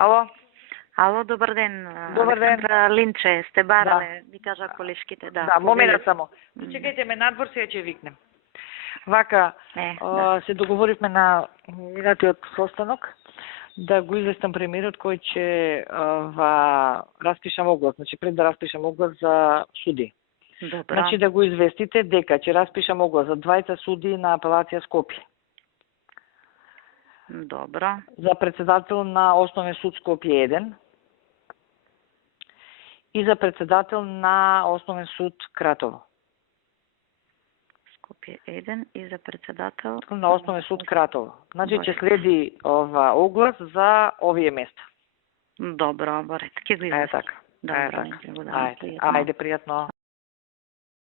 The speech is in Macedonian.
Ало? Ало, добар ден. Добар ден. Александра Линче, сте барале, ми кажа колешките, да. Да, момент само. Чекајте ме надвор, сега ќе викнем. Вака, Да. се договоривме на минатиот состанок да го известам премиерот кој ќе распишам оглас, значи пред да распишам оглас за суди. Добро. Значи да го известите дека ќе распишам оглас за двајца суди на апелација Скопје. Добро. За председател на Основен суд Скопје 1 и за председател на Основен суд Кратово. Скопје 1 и за председател На Основен суд Кратово. Значи ќе следи оглас за овие места. Добро, во ред. Ќе го известам. Така. Добро, Ајде, пријатно.